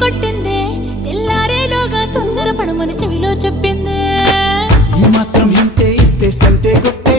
కొట్టిందే తెల్లారేలోగా తొందర పడమని చెవిలో చెప్పిందే ఈ మాత్రం హింటే ఇస్తే సంటే కొట్టే